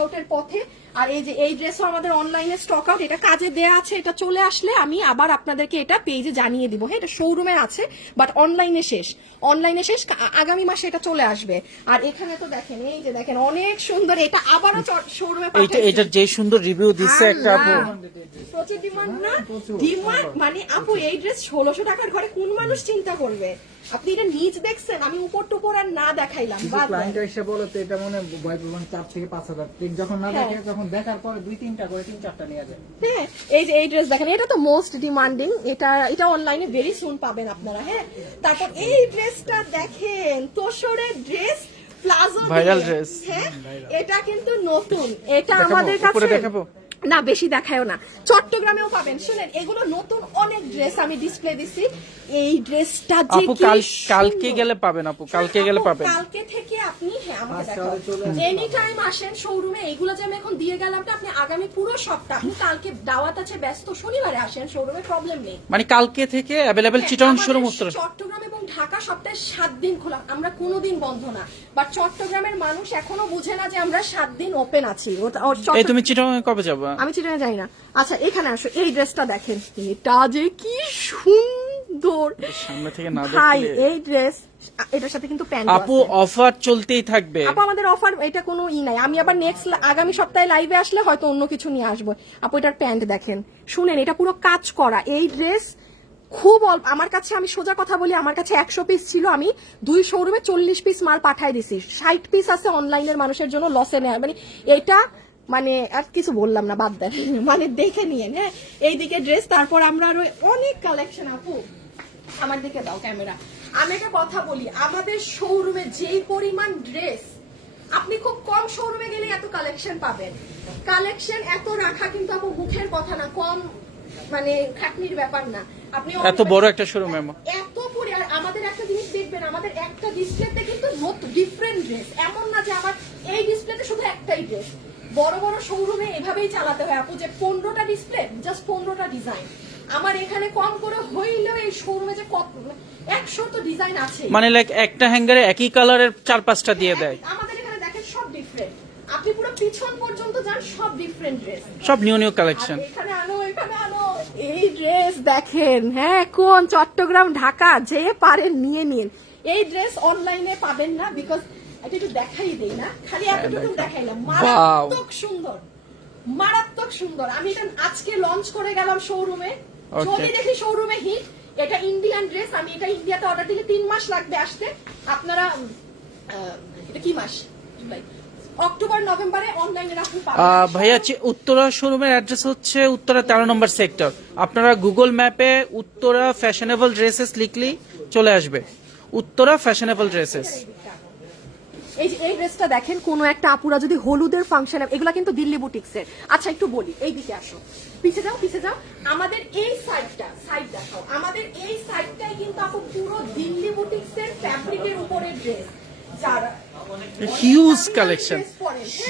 আউটের পথে। আর এই যে এই ড্রেসও আমাদের অনলাইনে স্টক আউট, এটা কাজে দেয়া আছে, এটা চলে আসলে আমি আবার আপনাদেরকে এটা পেজে জানিয়ে দিব, হ্যাঁ। এটা শোরুমে আছে, বাট অনলাইনে শেষ, আগামী মাসে এটা চলে আসবে। আর এখানে তো দেখেন, এই যে দেখেন অনেক সুন্দর, এটা আবারও শোরুমে এইটার যে সুন্দর রিভিউ দিচ্ছে একটা আপু। প্রচুর ডিমান্ড না, ডিমান্ড মানে আপু এই ড্রেস 1600 টাকার ঘরে কোন মানুষ চিন্তা করবে? আপনি এটা নিচ দেখছেন, আমি উপর টুপর আর না দেখাইলাম, বাদ দাও। ক্লায়েন্ট এসে বলে তো এটা মনে ভয় পাবেন 4 থেকে 5000, ঠিক যখন না দেখে, যখন দেখার পরে 2-3টা করে 3-4টা নিয়ে যায়। হ্যাঁ, এই যে এই ড্রেস দেখেন, এটা তো মোস্ট ডিমান্ডিং, এটা অনলাইনে ভেরি সুন পাবেন আপনারা, হ্যাঁ। তারপর এই ড্রেসটা দেখেন, তোশরের ড্রেস, প্লাজো ভাইরাল ড্রেস। হ্যাঁ, এটা কিন্তু নতুন, এটা দেখাবো? আমাদের উপরে কাছে দেখাবো? না, বেশি দেখায়ও না, চট্টগ্রামেও পাবেন। শুনেন, এগুলো নতুন অনেক ড্রেস আমি ডিসপ্লে দিছি। এই ড্রেসটা যে আপু কি কালকে সুন্দর। গেলে পাবেন আপু, কালকে গেলে আপু, পাবেন। কালকে থেকে আপনি, হ্যাঁ, আমাকে আচ্ছা, দেখাও, চলে আসুন। এনি টাইম আসেন শোরুমে। এগুলো যে আমি এখন দিয়ে গেলাম, আপনি আগামী পুরো সপ্তাহ, আপনি কালকে দাওয়াত আছে, ব্যস্ত, শনিবারে আসেন শোরুমে, প্রবলেম নেই। মানে কালকে থেকে অ্যাভেলেবেল চিটাগাং শোরুম উত্তর। চট্টগ্রাম এবং ঢাকা সপ্তাহে 7 দিন খোলা, আমরা কোনোদিন বন্ধ না। বাট চট্টগ্রামের মানুষ এখনো বুঝে না যে আমরা 7 দিন ওপেন আছি। এই তুমি চিটাগাং কবে যাবা? আমি চিটাগাং যাই না। আচ্ছা এখানে আসো, এই ড্রেসটা দেখেন, এটা যে কি সুন্দর, সামনে থেকে না ভাই। দেখলে। এই ড্রেস, এটার সাথে কিন্তু প্যান্ট আপু অফার চলতেই থাকবে। আপু আমাদের অফার, এটা কোনো নাই। আমি আবার নেক্সট আগামী সপ্তাহে লাইভে আসলে হয়তো অন্য কিছু নিয়ে আসবো। আপু এটার প্যান্ট দেখেন, শুনেন, এটা পুরো কাজ করা এই ড্রেস, খুব অল্প। আমার কাছে, আমি সোজা কথা বলি, আমার কাছে 100 পিস ছিল, আমি 2 শোরুমে 40 পিস মাল পাঠাই দিছি। 60 পিস আছে অনলাইনের মানুষের জন্য লসে নেয়, মানে এটা মানে আর কিছু বললাম না, বাদ দেন, মানে দেখে নিয়েন। হ্যাঁ, এইদিকে ড্রেস, তারপর আমরা আরো অনেক কালেকশন। আপু আমার দিকে দাও ক্যামেরা। আমি একটা কথা বলি, আমাদের শোরুমে যেই পরিমাণ ড্রেস, আপনি খুব কম শোরুমে গেলে এত কালেকশন পাবেন। কালেকশন এত রাখা কিন্তু আপু মুখের কথা না, কম মানে খাটনির ব্যাপার না। আপনি এত বড় একটা শোরুম এত পরে, আর আমাদের একটা জিনিস দেখবেন, আমাদের একটা ডিসপ্লেতে কিন্তু ডিফারেন্ট ড্রেস, এমন না যে আমার এই ডিসপ্লেতে শুধু একটাই ড্রেস। বড় বড় শোরুমে এভাবেই চালাতে হয় আপু, যে 15টা ডিসপ্লে, জাস্ট 15টা ডিজাইন। আমার এখানে কম করে হইলেও এই শোরুমে যে কত 100 তো ডিজাইন আছে, মানে লাইক একটা হ্যাঙ্গারে একই কালারের 4-5টা দিয়ে দেয়। আমাদের এখানে দেখেন সব ডিফারেন্ট, আপনি পুরো পিছন পর্যন্ত যান, সব ডিফারেন্ট ড্রেস, সব নিউ নিউ কালেকশন। এখানে আনো এখানে আনো। এই ড্রেস দেখেন, হ্যাঁ, কোন চট্টগ্রাম ঢাকা যে পারেন নিয়ে নিন। এই ড্রেস অনলাইনে পাবেন না, বিকজ এটা একটু দেখাই দেই না, খালি এতটুকু দেখাইলাম। মারাত্মক সুন্দর, মারাত্মক সুন্দর। আমি এটা আজকে লঞ্চ করে গেলাম শোরুমে, যদি দেখি শোরুমে হিট। এটা ইন্ডিয়ান ড্রেস, আমি এটা ইন্ডিয়াতে অর্ডার দিলে 3 মাস লাগবে আসতে। আপনারা এটা কি মাস, জুলাই, অক্টোবর নভেম্বরে অনলাইনে রাখতে পারবেন। ভাইয়া, উত্তরা শোরুমের অ্যাড্রেস হচ্ছে উত্তরা 13 নম্বর সেক্টর। আপনারা গুগল ম্যাপে উত্তরা ফ্যাশনেবল ড্রেসেস লিখলেই চলে আসবে, উত্তরা ফ্যাশনেবল ড্রেসেস। এই যে এই ড্রেসটা দেখেন, কোন একটা আপুরা যদি হলুদের ফাংশন, এগুলা কিন্তু দিল্লি বুটিক্সের। আচ্ছা একটু বলি, এই দিকে আসো, পিছে যাও পিছে যাও। আমাদের এই সাইড দেখাও, আমাদের এই সাইডটাই কিন্তু আপু পুরো দিল্লি বুটিক্সের ফ্যাব্রিকের উপরে ড্রেস। যারা হিউজ কালেকশন,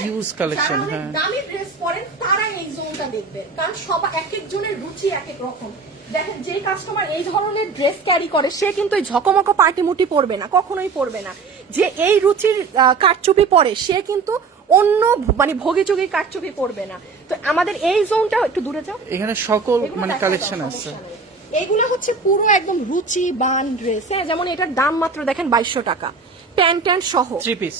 হিউজ কালেকশন। যারা অনেক হ্যাঁ, দামি ড্রেস পরেন তারা এই জোনটা দেখবেন, কারণ সবাই এক একজনের রুচি এক এক রকম। দেখেন, যে কাস্টমার এই ধরনের ড্রেস ক্যারি করে সে কিন্তু এই ঝকমকো পার্টিমুটি পরবে না, কখনোই পরবে না। যে এই রুচির কারচুপি পরে সে কিন্তু অন্য মানে ভোগীচুগি কারচুপি পরবে না। তো আমাদের এই জোনটা একটু দূরে যাও, এখানে সকল এগুলো মানে দেখাও, কালেকশন সমস্যা আছে। নেই। এগুলো হচ্ছে পুরো একদম রুচিবান ড্রেস। হ্যাঁ, যেমন এটার দাম মাত্র দেখেন 2200 টাকা, প্যান্ট সহ 3 পিস।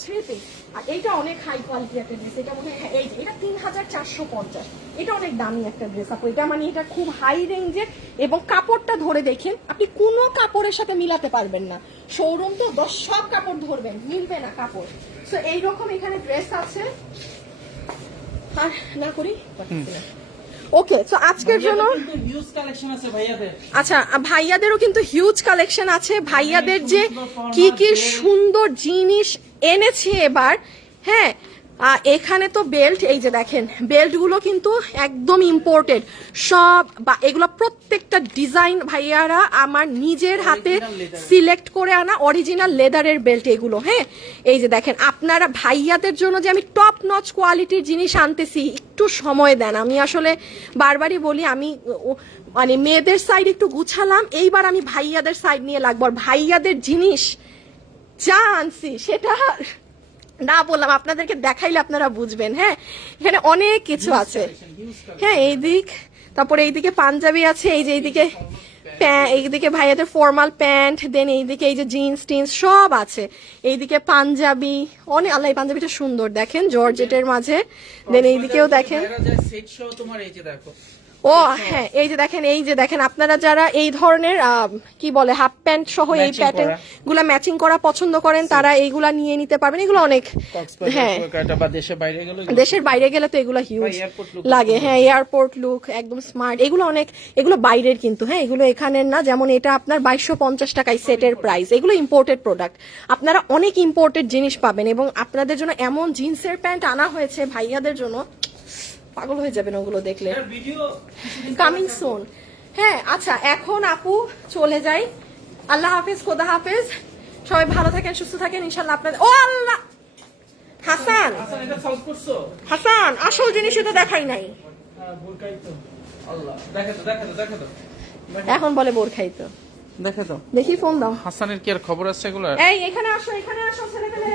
আর এইটা অনেক হাই কোয়ালিটি একটা ড্রেস, এটা মনে হয় এই যে এটা 3450, এটা অনেক দামি একটা ড্রেস আপু। এটা মানে এটা খুব হাই রেঞ্জের, এবং কাপড়টা ধরে দেখেন আপনি কোনো কাপড়ের সাথে মিলাতে পারবেন না। শোরুম তো সব কাপড় ধরবেন, মিলবে না কাপড়। সো এইরকম এখানে ড্রেস আছে। আর না করি ওকে, তো আজকের জন্য হিউজ কালেকশন আছে ভাইয়াদের। আচ্ছা, ভাইয়াদেরও কিন্তু হিউজ কালেকশন আছে। ভাইয়াদের যে কি কি সুন্দর জিনিস এনেছে এবার। হ্যাঁ, এখানে তো বেল্ট, এই যে দেখেন বেল্ট গুলো কিন্তু একদম ইম্পোর্টেড সব, বা এগুলো প্রত্যেকটা ডিজাইন ভাইয়ারা আমার নিজের হাতে সিলেক্ট করে আনা অরিজিনাল লেদারের বেল্ট এগুলো। হ্যাঁ, এই যে দেখেন, আপনারা ভাইয়াদের জন্য যে আমি টপ নচ কোয়ালিটির জিনিস আনতেছি, একটু সময় দেন। আমি আসলে বারবারই বলি, আমি মানে মেয়েদের সাইড একটু গুছালাম, এইবার আমি ভাইয়াদের সাইড নিয়ে লাগবো। আর ভাইয়াদের জিনিস যা আনছি সেটা না বললাম, আপনাদেরকে দেখাইলে আপনারা বুঝবেন। হ্যাঁ, এখানে অনেক কিছু আছে। হ্যাঁ, এই দিক, তারপরে এইদিকে পাঞ্জাবি আছে, এই যে এইদিকে এইদিকে ভাইয়াদের ফর্মাল প্যান্ট, দেন এইদিকে এই যে জিন্স টিন্স সব আছে। এইদিকে পাঞ্জাবি অনেক, আল্লাহ এই পাঞ্জাবিটা সুন্দর দেখেন, জর্জেটের মাঝে। দেন এইদিকেও দেখেন, তোমার এই যে দেখো, ও হ্যাঁ, এই যে দেখেন, এই যে দেখেন, আপনারা যারা এই ধরনের কি বলে হাফ প্যান্ট সহ এই প্যাটার্ন গুলা ম্যাচিং করা পছন্দ করেন তারা এইগুলা নিয়ে নিতে পারবেন। এগুলো অনেক, হ্যাঁ, দেশের বাইরে গেলে তো এগুলো হিউজ লাগে। হ্যাঁ, এয়ারপোর্ট লুক একদম স্মার্ট, এগুলো অনেক, এগুলো বাইরের কিন্তু। হ্যাঁ, এগুলো এখানের না। যেমন এটা আপনার 2250 টাকায় সেটের প্রাইস, এগুলো ইম্পোর্টেড প্রোডাক্ট। আপনারা অনেক ইম্পোর্টেড জিনিস পাবেন, এবং আপনাদের জন্য এমন জিন্সের প্যান্ট আনা হয়েছে ভাইয়াদের জন্য, পাগল হয়ে যাবেন ওগুলো দেখলে। Coming soon. হ্যাঁ, আচ্ছা এখন আপু চলে যাই। আল্লাহ হাফেজ, খোদা হাফেজ, সবাই ভালো থাকেন, সুস্থ থাকেন ইনশাল্লাহ। আপনাদের ও আল্লাহ, হাসান হাসান আসল জিনিসই তো দেখাই নাই, এখন বলে বোর খাই তো। দেখে তো, দেখি ফোন দাও। হাসানের কি আর খবর আছে এগুলো? এই এখানে আসো, এখানে আসো, ছেলে পেলে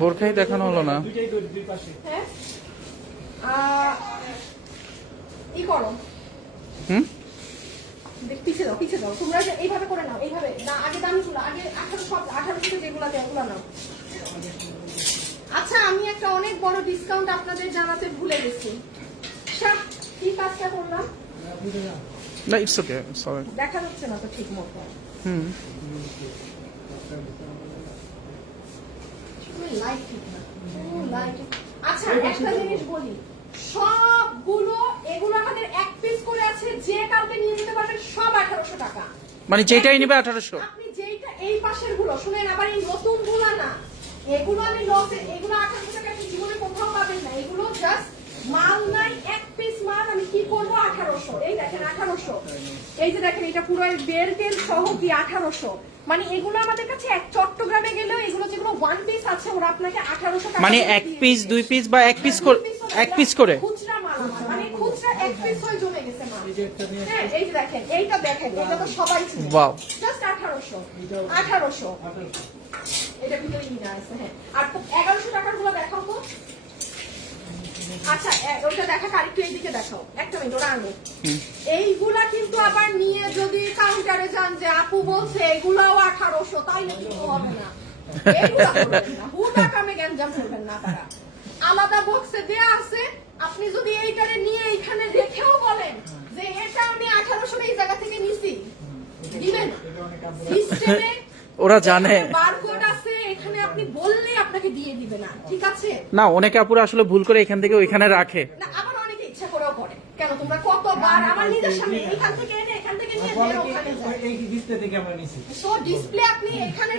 বোরখাই দেখানো হলো না। হ্যাঁ, ই করো, পিছিয়ে দাও, পিছিয়ে দাও, তোমরা এইভাবে করে নাও, এইভাবে না, আগে দামি গুলো, আগে 1800 যেগুলো দেয় ওগুলো নাও। আচ্ছা, আমি একটা অনেক বড় ডিসকাউন্ট আপনাদের জানাতে ভুলে গেছি। কি কাজটা করলাম না ইটস ওকে সরি দেখা যাচ্ছে না তো ঠিক মতো। হুম লাইট ঠিক না, লাইট। আচ্ছা একটা জিনিস বলি, সবগুলো এগুলো আমাদের এক পিস করে আছে, যে কাউকে নিয়ে যেতে পারবেন, সব 1800 টাকা। মানে যেটাই নিবে 1800। আপনি যেইটা এই পাশের গুলো শুনেন, আবার এই নতুন গুলো না, এগুলো আমি লসে, এগুলো 1800 টাকা আপনি জীবনে কোথাও পাবেন না। এগুলো জাস্ট মাল নাই, এক পিস মাল, আমি কি করবো 1800। এই দেখেন 1800, এই যে দেখেন এটা পুরো বের টেল সহ কি 1800। মানে এগুলো আমাদের কাছে এক চট্টগ্রামে গেলেও এগুলো যেগুলো ওয়ান পিস আছে ওরা আপনাকে 1800 টাকা মানে দিয়ে এক দিবে। পিস দুই পিস বা এক পিস করে, এক পিস করে। খুচরা মাল আমার, মানে খুচরা এক পিস হয়ে জমে গেছে মাল। হ্যাঁ এই যে দেখেন, এইটা দেখেন, এটা তো সবাই চিনে। Wow. জাস্ট 1800, 1800। এটা ভিতরে ইনা আছে। হ্যাঁ, আর 1100 টাকার গুলো দেখাও তো। আচ্ছা ওইটা দেখা, আরেকটু এইদিকে দেখাও, একটা মিনিট, ওরা আনবো। এইগুলা কিন্তু আবার নিয়ে যদি কাউন্টারে যান যে আপু বলছে এগুলাও 1800, তাইলে কিন্তু হবে না। এগুলা করবেন না, হুটা কামে গ্যাঞ্জাম করবেন না। তারা আলাদা বক্সে দেয়া আছে, আপনি যদি এইটারে নিয়ে এইখানে রেখেও বলেন যে এটা আমি 1800 এই জায়গা থেকে নিছি, দিবেন সিস্টেমে। ওরা জানে। বারকোড আছে, এখানে আপনি বললে আপনাকে দিয়ে দিবে না, ঠিক আছে? না অনেকে আপুরা আসলে ভুল করে এখান থেকে ওইখানে রাখে। না আবার অনেকে ইচ্ছা করেও করে। কেন তোমরা কতবার আমার নিজের সামনে এখান থেকে এনে এখান থেকে নিয়ে বের ওখানে যায়। এই ডিসপ্লে থেকে আমরা নিছি। সো ডিসপ্লে আপনি এখানে,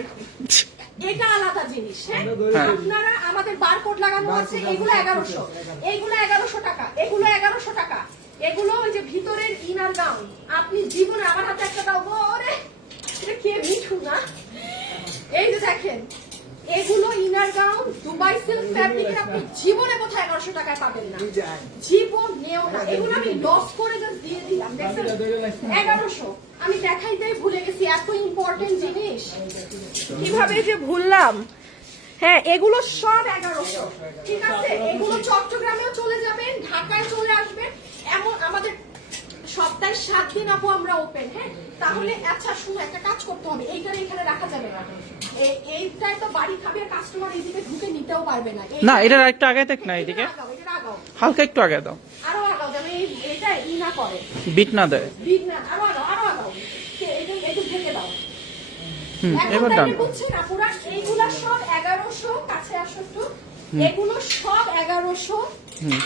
এটা আলাদা জিনিস। হ্যাঁ, আপনারা আমাদের বারকোড লাগানো আছে, এগুলো 1100, এইগুলো 1100 টাকা, এগুলো 1100 টাকা, এগুলো ওই যে ভিতরের ইনার গাউন। আপনি জীবনে আমার হাতে একটা দাও, ওরে এটা কে মিঠু না। এই যে দেখেন, এগুলো ইনার গাউন দুবাই সিল্ক ফ্যাব্রিকের, আপনি জীবনে কোথাও 1100 টাকায় পাবেন না, জীবন নেও না। এগুলো আমি লস করে জাস্ট দিয়ে দিলাম, দেখছেন 1100। আমি দেখাইতেই ভুলে গেছি, এত ইম্পর্টেন্ট জিনিস কিভাবে যে ভুললাম। হ্যাঁ এগুলো সব 1100, ঠিক আছে? এগুলো চট্টগ্রামেও চলে যাবেন, ঢাকায় চলে আসবেন, এমন আমাদের সপ্তাহে 7 দিন আপু আমরা ওপেন। হ্যাঁ তাহলে আচ্ছা শুনো, একটা কাজ করতে হবে, এইটারে এখানে রাখা যাবে না, এইটাই তো বাড়ি খাবে, কাস্টমার এইদিকে ঢুকে নিতেও পারবে না। না এটার একটু আগে দেখ না, এদিকে এটা আগাও, হালকা একটু আগে দাও, আরো আগাও, যেন এইটা ই না করে, বিট না দেয়। বিগ না, আরো আগাও, আরো আগাও, একটু ঢেকে দাও। এখন এবার ডান। তাইলে বুঝছেন আপুরা, এইগুলা সব 1100, কাছে আসো একটু, এগুলো সব 1100।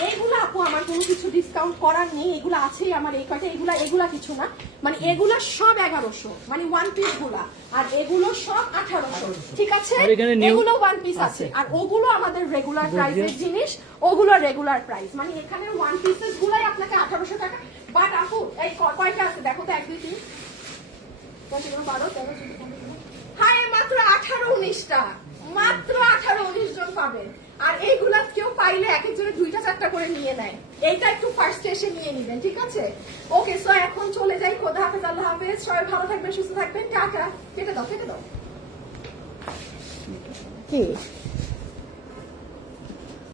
এগুলো আপু আমার কোনো কিছু ডিসকাউন্ট করার নেই, এগুলো আছেই আমার এই কয়টা, এগুলা কিছু না, মানে এগুলা সব 1100, মানে ওয়ান পিস গুলা, আর এগুলো সব 1800, ঠিক আছে? আর এখানে new এগুলো ওয়ান পিস আছে, আর ওগুলো আমাদের রেগুলার প্রাইসের জিনিস, ওগুলো রেগুলার প্রাইস, মানে এখানে ওয়ান পিসেস গুলাই আপনাকে 1800 টাকা। বাট আপু এই কয়টা আছে দেখো তো, 1 2 3 4 5 6 7 8 9 10 হ্যাঁ মাত্র 18-19টা, মাত্র 18-19 জন পাবেন। আর এইগুলা কেউ পাইলে এক একজনে 2টা 4টা করে নিয়ে নেয়, এইটা একটু ফার্স্ট এসে নিয়ে নিবেন, ঠিক আছে? ওকে সো এখন চলে যাই, খোদা হাফেজ, আল্লাহ হাফেজ, সবাই ভালো থাকবেন, সুস্থ থাকবেন, টাটা। কেটে দাও, কেটে দাও। কি